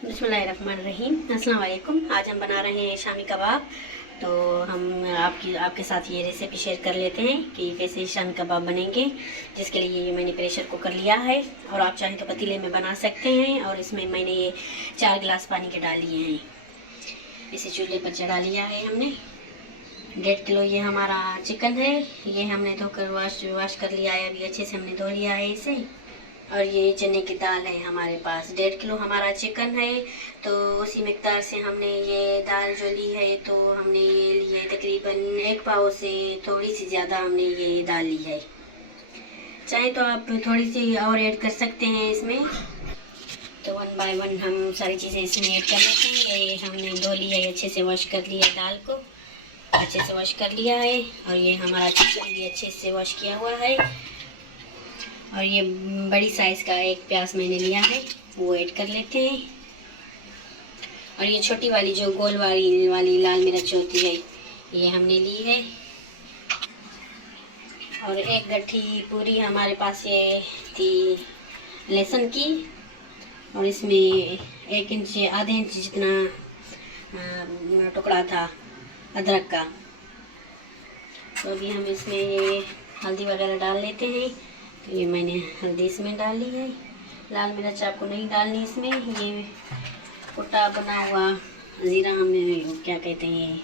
बिस्मिल्लाहिर्रहमानिर्रहीम। अस्सलाम वालेकुम। आज हम बना रहे हैं शामी कबाब। तो हम आपके साथ ये रेसिपी शेयर कर लेते हैं कि कैसे शामी कबाब बनेंगे। जिसके लिए ये मैंने प्रेशर कुकर लिया है और आप चाहें तो पतीले में बना सकते हैं। और इसमें मैंने ये 4 गिलास पानी के डाल लिए हैं। इसे चूल्हे पर चढ़ा लिया है हमने। 1.5 किलो ये हमारा चिकन है। ये हमने धोकर वाश कर लिया है। अभी अच्छे से हमने धो लिया है इसे। और ये चने की दाल है हमारे पास। 1.5 किलो हमारा चिकन है, तो उसी मिक़दार से हमने ये दाल जो ली है, तो हमने ये ली है तकरीबन 1 पाव से थोड़ी सी ज़्यादा हमने ये दाल ली है। चाहे तो आप थोड़ी सी और ऐड कर सकते हैं इसमें। तो 1 बाय 1 हम सारी चीज़ें इसमें ऐड कर लेते हैं। ये हमने धो लिया है, अच्छे से वॉश कर लिया दाल को, अच्छे से वॉश कर लिया है। और ये हमारा चिकन भी अच्छे से वॉश किया हुआ है। और ये बड़ी साइज़ का एक प्याज मैंने लिया है, वो ऐड कर लेते हैं। और ये छोटी वाली जो गोल वाली लाल मिर्च होती है, ये हमने ली है। और एक गट्ठी पूरी हमारे पास ये थी लहसुन की। और इसमें 1 इंच आधे इंच जितना टुकड़ा था अदरक का। तो अभी हम इसमें ये हल्दी वगैरह डाल लेते हैं। तो ये मैंने हल्दी इसमें डाली है। लाल मिर्च आपको नहीं डालनी इसमें। ये कुटा बना हुआ ज़ीरा, हमें क्या कहते हैं,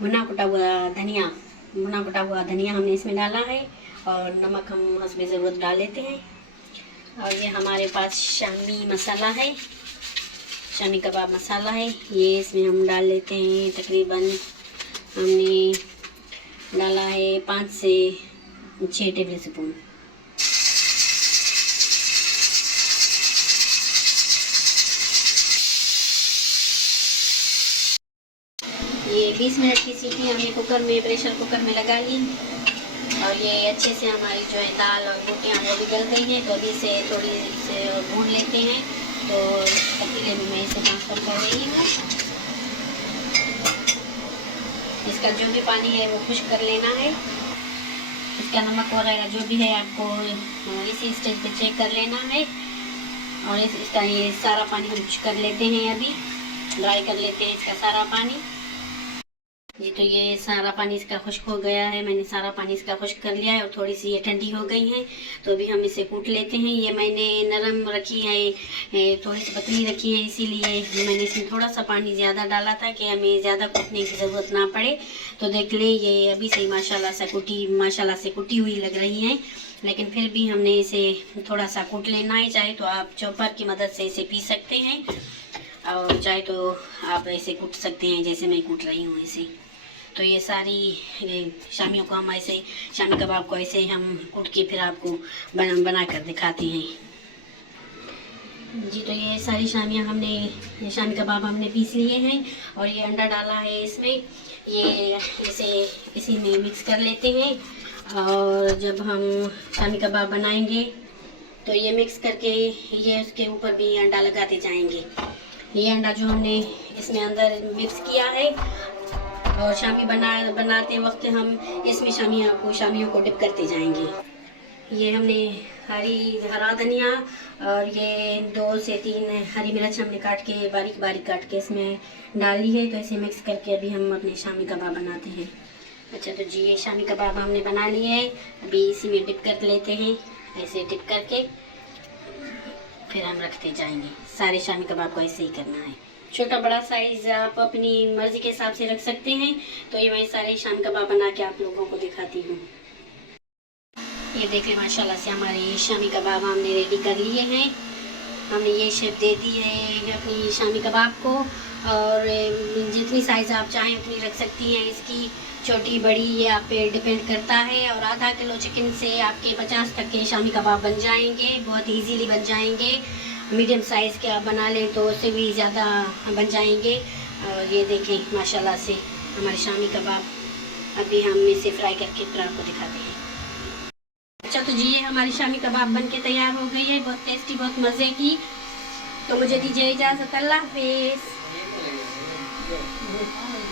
भुना कुटा हुआ धनिया हमने इसमें डाला है। और नमक हम उसमें ज़रूरत डाल लेते हैं। और ये हमारे पास शामी मसाला है, शामी कबाब मसाला है। ये इसमें हम डाल लेते हैं। तकरीबन हमने डाला है 5 से 6 टेबल स्पून। ये 20 मिनट की सीटी हमने प्रेशर कुकर में लगा ली। और ये अच्छे से हमारी जो है दाल और बोटियाँ वो भी गल गई हैं। तो अभी से थोड़ी से भून लेते हैं। तो पतीले में मैं इसे ट्रांसफ़र कर रही हूँ। इसका जो भी पानी है वो खुश्क कर लेना है। इसका नमक वगैरह जो भी है आपको इसी स्टेज पे चेक कर लेना है। और इसका ये सारा पानी हम खुश्क कर लेते हैं। अभी ड्राई कर लेते हैं इसका सारा पानी। जी, तो ये सारा पानी इसका खुश्क हो गया है। मैंने सारा पानी इसका खुश्क कर लिया है। और थोड़ी सी ये ठंडी हो गई है, तो अभी हम इसे कूट लेते हैं। ये मैंने नरम रखी है, थोड़ी सी पतली रखी है, इसीलिए मैंने इसमें थोड़ा सा पानी ज़्यादा डाला था कि हमें ज़्यादा कूटने की ज़रूरत ना पड़े। तो देख लें, ये अभी से माशाल्लाह से कुटी हुई लग रही हैं। लेकिन फिर भी हमने इसे थोड़ा सा कूट लेना है। चाहे तो आप चॉपर की मदद से इसे पीस सकते हैं, और चाहे तो आप ऐसे कूट सकते हैं जैसे मैं कूट रही हूँ ऐसे। तो ये सारी शामियों को हम ऐसे, शामी कबाब को ऐसे हम कूट के फिर आपको बना कर दिखाते हैं। जी, तो ये सारी शामी कबाब हमने पीस लिए हैं। और ये अंडा डाला है इसमें। ये इसी में मिक्स कर लेते हैं। और जब हम शामी कबाब बनाएंगे तो ये मिक्स करके ये उसके ऊपर भी अंडा लगाते जाएंगे। ये अंडा जो हमने इसमें अंदर मिक्स किया है, और शामी बनाते वक्त हम इसमें शामियों को डिप करते जाएंगे। ये हमने हरा धनिया और ये 2 से 3 हरी मिर्च हमने बारीक काट के इसमें डाली है। तो इसे मिक्स करके अभी हम अपने शामी कबाब बनाते हैं। अच्छा, तो जी, ये शामी कबाब हमने बना लिए है। अभी इसी में डिप कर लेते हैं। ऐसे डिप करके फिर हम रखते जाएंगे। सारे शामी कबाब को ऐसे ही करना है। छोटा बड़ा साइज आप अपनी मर्जी के हिसाब से रख सकते हैं। तो ये मैं सारे शामी कबाब बना के आप लोगों को दिखाती हूँ। ये देखिए, माशाल्लाह से हमारे शामी कबाब हमने रेडी कर लिए हैं। हमने ये शेप दे दी है अपनी शामी कबाब को। और जितनी साइज़ आप चाहें उतनी रख सकती हैं। इसकी छोटी बड़ी ये आप पे डिपेंड करता है। और आधा किलो चिकन से आपके 50 तक के शामी कबाब बन जाएंगे, बहुत इजीली बन जाएंगे। मीडियम साइज़ के आप बना लें तो उससे भी ज़्यादा बन जाएंगे। और ये देखें, माशाल्लाह से हमारे शामी कबाब अभी हम इसे फ्राई करके फिर आपको दिखाते हैं। अच्छा, तो जी, ये हमारी शामी कबाब बन के तैयार हो गई है। बहुत टेस्टी, बहुत मज़े की। तो मुझे दीजिए इजाज़त। अल्लाह हाफ़िज़।